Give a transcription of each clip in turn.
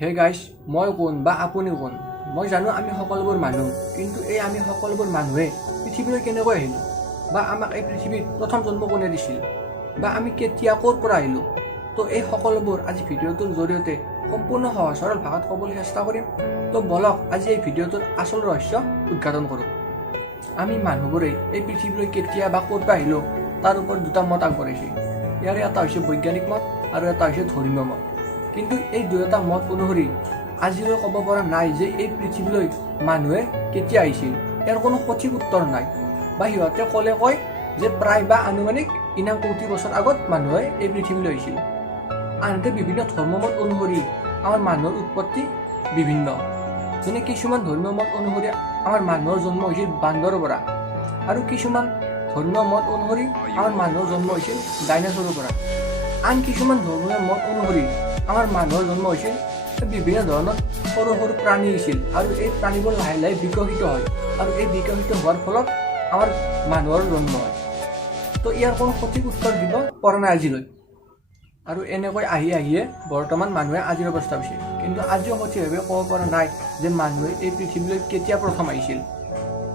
Hey guys, মই কোন বা আপুনি কোন? মই জানো আমি সকলোবোৰ মানুহ, কিন্তু এই আমি সকলোবোৰ মানুহে পৃথিৱীলৈ কেনেকৈ আহিলোঁ? বা আমাক এই পৃথিৱীত প্ৰথম জন্ম কোনে দিছিল? বা আমি কেতিয়া ক'ৰ পৰা আহিলোঁ? তো এই সকলোবোৰ আজি ভিডিঅ'টোৰ জৰিয়তে সম্পূৰ্ণ সহজ সৰল ভাষাত ক'বলৈ চেষ্টা কৰিম। তো বলক আজি এই ভিডিঅ'টোৰ আচল ৰহস্য উদ্ঘাটন কৰোঁ। আমি মানুহবোৰে এই পৃথিৱীলৈ কেতিয়া বা ক'ৰ পৰা আহিলোঁ তাৰ ওপৰত দুটা মত আগবঢ়াইছে। ইয়াৰে এটা হৈছে বৈজ্ঞানিক মত আৰু এটা হৈছে ধৰ্মীয় মত। কিন্তু এই দুয়োটা মত অনুসৰি আজিলৈ ক'ব পৰা নাই যে এই পৃথিৱীলৈ মানুহে কেতিয়া আহিছিল। ইয়াৰ কোনো সঠিক উত্তৰ নাই। বা সিহঁতে ক'লে কয় যে প্ৰায় বা আনুমানিক ইমান কোটি বছৰ আগত মানুহে এই পৃথিৱীলৈ আহিছিল। আনহাতে বিভিন্ন ধৰ্মমত অনুসৰি আমাৰ মানুহৰ উৎপত্তি বিভিন্ন। যেনে কিছুমান ধৰ্মীয় মত অনুসৰি আমাৰ মানুহৰ জন্ম হৈছিল বান্দৰৰ পৰা, আৰু কিছুমান ধৰ্মীয় মত অনুসৰি আমাৰ মানুহৰ জন্ম হৈছিল ডাইনাছৰৰ পৰা। আন কিছুমান ধৰ্মীয় মত অনুসৰি আমাৰ মানুহৰ জন্ম হৈছিল বিভিন্ন ধৰণৰ সৰু সৰু প্ৰাণী হৈছিল, আৰু এই প্ৰাণীবোৰ লাহে লাহে বিকশিত হয়, আৰু এই বিকশিত হোৱাৰ ফলত আমাৰ মানুহৰ জন্ম হয়। তো ইয়াৰ কোনো সঠিক উত্তৰ দিব পৰা নাই আজিলৈ। আৰু এনেকৈ আহিয়ে বৰ্তমান মানুহে আজিৰ অৱস্থা পাইছে। কিন্তু আজিও সঠিকভাৱে ক'ব পৰা নাই যে মানুহে এই পৃথিৱীলৈ কেতিয়া প্ৰথম আহিছিল।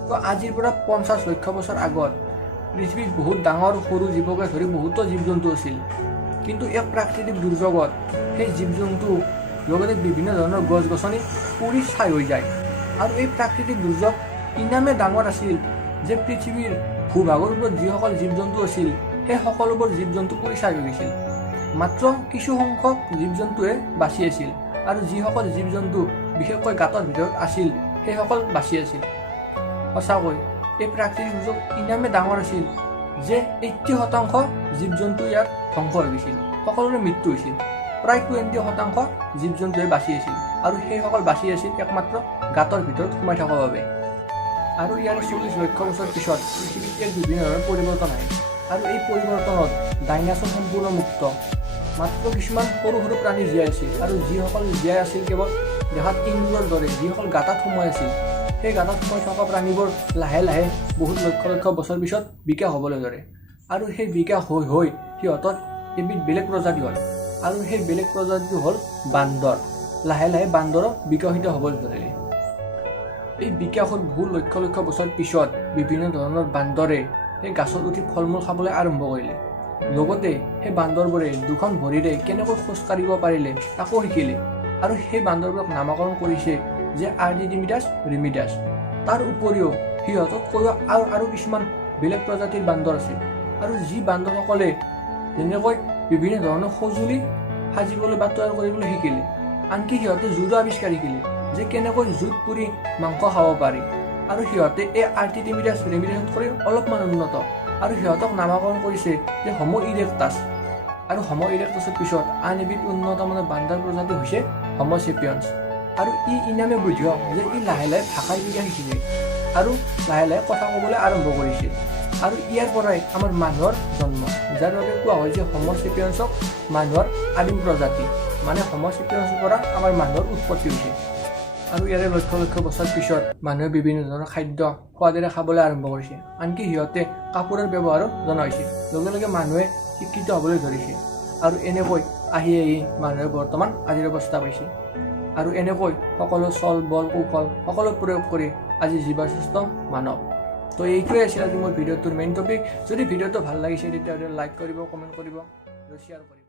তো আজিৰ পৰা 50 লক্ষ বছৰ আগত পৃথিৱীত বহুত ডাঙৰ সৰু জীৱকে ধৰি বহুতো জীৱ জন্তু আছিল। কিন্তু এক প্ৰাকৃতিক দুৰ্যোগত সেই জীৱ জন্তু লগতে বিভিন্ন ধৰণৰ গছ গছনি পুৰি ছাই হৈ যায়। আৰু এই প্ৰাকৃতিক দুৰ্যোগ ইমানেই ডাঙৰ আছিল যে পৃথিৱীৰ ভূভাগৰ ওপৰত যিসকল জীৱ জন্তু আছিল সেই সকলোবোৰ জীৱ জন্তু পুৰি ছাই হৈ গৈছিল। মাত্ৰ কিছু সংখ্যক জীৱ জন্তুৱে বাচি আছিল, আৰু যিসকল জীৱ জন্তু বিশেষকৈ গাঁতৰ ভিতৰত আছিল সেইসকল বাচি আছিল। সঁচাকৈ এই প্ৰাকৃতিক দুৰ্যোগ ইমানেই ডাঙৰ আছিল যে 80% জীৱ জন্তু ইয়াত ধ্বংস হৈ গৈছিল, সকলোৰে মৃত্যু হৈছিল। প্ৰায় 20% জীৱ জন্তুৱে বাচি আছিল, আৰু সেইসকল বাচি আছিল একমাত্ৰ গাঁতৰ ভিতৰত সোমাই থকাৰ বাবে। আৰু ইয়াৰ 40 লক্ষ বছৰ পিছত পৃথিৱীত এক বিভিন্ন ধৰণৰ পৰিৱৰ্তন আহে, আৰু এই পৰিৱৰ্তনত ডাইনাছৰ সম্পূৰ্ণ মুক্ত। মাত্ৰ কিছুমান সৰু সৰু প্ৰাণী জীয়াই আছিল, আৰু যিসকল জীয়াই আছিল কেৱল দেখাত ইন্দুৰৰ দৰে, যিসকল গাঁতত সোমাই আছিল। সেই গাঁতত সোমাই থকা প্ৰাণীবোৰ লাহে লাহে বহুত লক্ষ লক্ষ বছৰ পিছত বিকাশ হ'বলৈ ধৰে, আৰু সেই বিকাশ হৈ সিহঁতৰ এবিধ বেলেগ প্ৰজাতি হ'ল, আৰু সেই বেলেগ প্ৰজাতিটো হ'ল বান্দৰ। লাহে লাহে বান্দৰো বিকশিত হ'বলৈ ধৰিলে। এই বিকাশৰ বহু লক্ষ লক্ষ বছৰ পিছত বিভিন্ন ধৰণৰ বান্দৰে সেই গাছত উঠি ফল মূল খাবলৈ আৰম্ভ কৰিলে। লগতে সেই বান্দৰবোৰে দুখন ভৰিৰে কেনেকৈ খোজ কাঢ়িব পাৰিলে তাকো শিকিলে, আৰু সেই বান্দৰবোৰক নামকৰণ কৰিছে যে আৰ্ডিডিমিডাছ ৰিমিডাছ। তাৰ উপৰিও সিহঁততকৈ আৰু কিছুমান বেলেগ প্ৰজাতিৰ বান্দৰ আছে, আৰু যি বান্দৰসকলে যেনেকৈ বিভিন্ন ধৰণৰ সঁজুলি সাজিবলৈ বা তৈয়াৰ কৰিবলৈ শিকিলে। আনকি সিহঁতে জুইৰো আৱিষ্কাৰ শিকিলে যে কেনেকৈ জুইত পুৰি মাংস খাব পাৰি, আৰু সিহঁতে এই আৰ্ডিডিমিডাছ ৰিমিডাছতকৈ অলপমান উন্নত, আৰু সিহঁতক নামকৰণ কৰিছে যে হোমো ইৰেক্টাছ। আৰু হোমো ইৰেক্টাছৰ পিছত আন এবিধ উন্নত মানৰ বান্দৰ প্ৰজাতি হৈছে হোমো চেপিয়নছ। আৰু ই ইনামে বুদ্ধিয়ক যে ই লাহে লাহে ভাষাৰ বিকাশ শিকিছে, আৰু লাহে লাহে কথা ক'বলৈ আৰম্ভ কৰিছে। আৰু ইয়াৰ পৰাই আমাৰ মানুহৰ জন্ম, যাৰ বাবে কোৱা হয় যে হোমো চেপিয়নছক মানুহৰ আদিম প্ৰজাতি, মানে হোমো চেপিয়নছৰ পৰা আমাৰ মানুহৰ উৎপত্তি হৈছে। আৰু ইয়াৰে লক্ষ লক্ষ বছৰ পিছত মানুহে বিভিন্ন ধৰণৰ খাদ্য সোৱাদেৰে খাবলৈ আৰম্ভ কৰিছে, আনকি সিহঁতে কাপোৰৰ ব্যৱহাৰো জনা হৈছিল। লগে লগে মানুহে শিক্ষিত হ'বলৈ ধৰিছে, আৰু এনেকৈ আহি মানুহে বৰ্তমান আজিৰ অৱস্থা পাইছে। আৰু এনেকৈ সকলো চল বল কৌশল সকলো প্ৰয়োগ কৰি আজি জীৱাশ্ৰেষ্ঠ মানৱ। তো এইটোৱে আছিল আজি মোৰ ভিডিঅ'টোৰ মেইন টপিক। যদি ভিডিঅ'টো ভাল লাগিছে তেতিয়াহ'লে লাইক কৰিব, কমেণ্ট কৰিব আৰু শ্বেয়াৰ কৰিব।